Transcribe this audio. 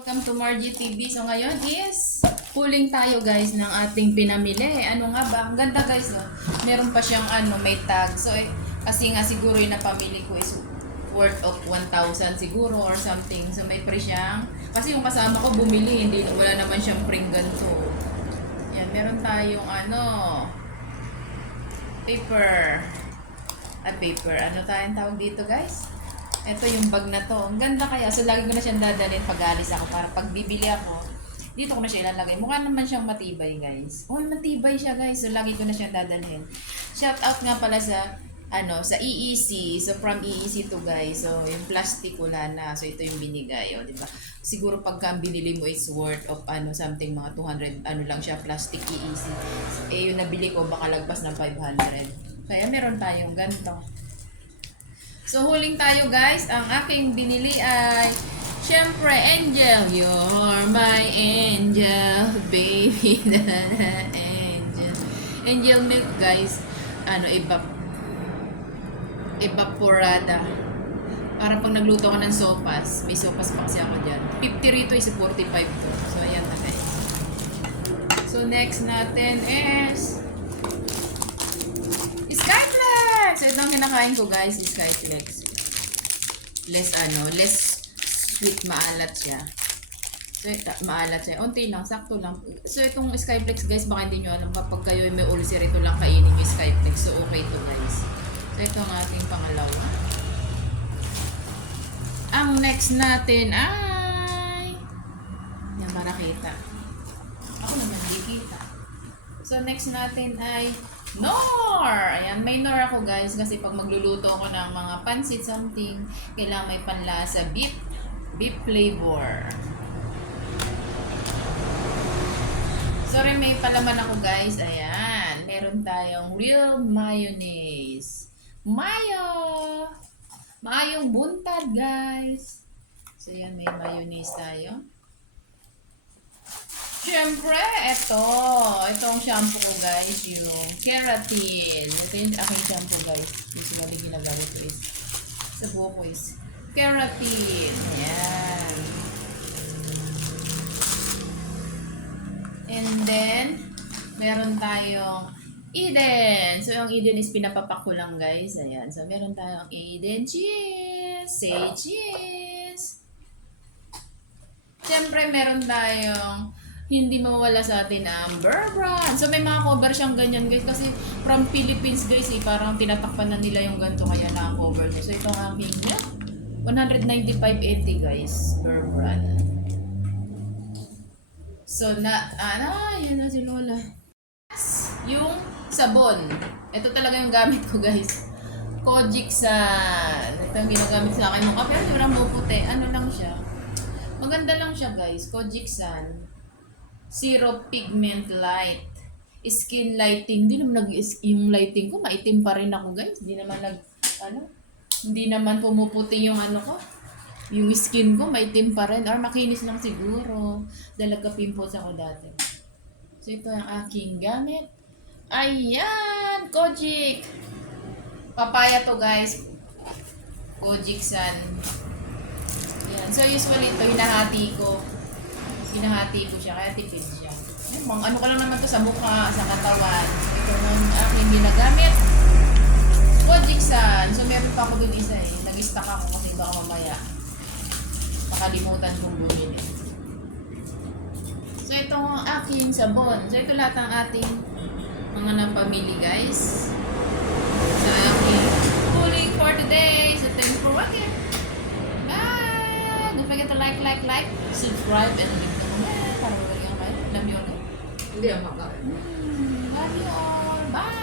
Welcome to Margie TV. So ngayon is pulling tayo guys ng ating pinamili. Ano nga ba? Ang ganda guys no. Meron pa siyang may tag. So kasi nga siguro yung napamili ko is worth of 1,000 siguro or something. So may pre siyang, kasi yung kasama ko bumili, hindi, wala naman siyang pring ganito. Yan, meron tayong paper. Paper. Ano tayong tawag dito guys? Ito yung bag na to. Ang ganda kaya. So, lagi ko na siyang dadalhin pag alis ako. Para pag bibili ako, dito ko na siya ilalagay. Mukha naman siyang matibay, guys. Oh, matibay siya, guys. So, lagi ko na siyang dadalhin. Shout out nga pala sa, sa EEC. So, from EEC to, guys. So, yung plastic wala na. So, ito yung binigay. O, diba? Siguro pagka binili mo is worth of, something mga 200, lang siya, plastic EEC. Yung nabili ko, baka lagpas ng 500. Kaya, meron tayong ganito. So, huling tayo guys. Ang aking binili ay, syempre, Angel. You're my angel, baby. Angel. Angel milk guys. Evaporada. Para pag nagluto ka ng sopas. May sopas pa kasi ako dyan. 50 rito is 45 to. So, ayan na guys. So, next natin is Skyflex! So, ito ang kinakain ko guys, is Skyflex. Less sweet, maalat siya. So, maalat siya. Unti lang, sakto lang. So, itong Skyflex guys, baka hindi nyo alam, kapag kayo may ulcer, ito lang kainin yung Skyflex. So, okay to guys. So, ito ang ating pangalawa. Ang next natin ay, yan ba nakita? Ako naman, hindi kita. So, next natin ay Nor! Ayan, may Nor ako guys kasi pag magluluto ako ng mga pansit something, kailangan may panlasa beef flavor. Sorry, may palaman ako guys. Ayan, meron tayong real mayonnaise. Mayong buntad guys. So, ayan, may mayonnaise tayo. Siyempre, itong shampoo ko guys, yung keratin. Ito yung aking shampoo guys. Usually ginagamit ko is sa buhok ko is keratin. Ayan. And then, meron tayong Eden. So, yung Eden is pinapapak ko lang guys. Ayan. So, meron tayong Eden cheese. Say cheese. Siyempre, meron tayong hindi mawala sa atin ang Burr Brand. So, may mga cover siyang ganyan guys. Kasi from Philippines guys parang tinatakpan na nila yung ganito kaya na-cover niya. So, ito ang aking 195.80 guys. Burr Brand. So, yan na si Lola. Yung sabon. Ito talaga yung gamit ko guys. Kojic San. Ito ang ginagamit sa akin. Pero hindi lang puputi. Ano lang siya. Maganda lang siya guys. Kojic San. Zero Pigment Light. Skin lighting. Hindi naman yung lighting ko, maitim pa rin ako guys. Hindi naman pumuputi yung ko. Yung skin ko, maitim pa rin. Or makinis lang siguro. Dahil nagka-pimples ako dati. So, ito ang aking gamit. Ayan! Kojic! Papaya to guys. Kojic San. Ayan. So, usually ito, hinahati ko siya, kaya tipid siya. Ano ka lang naman to sa mukha, sa katawan. Ito nung aking ginagamit. Kojic San. So, meron pa ako dun isa Nag-stock ako kasi baka mamaya makalimutan kong bumili. So, ito ang aking sabon. So, ito lahat ang ating mga napamili, guys. Sa aking pulling for today. So, thanks for watching. Bye! Don't forget to like, subscribe, and leave the comment para wala kayo. Love you all. Hindi ang makain. Love you all. Bye!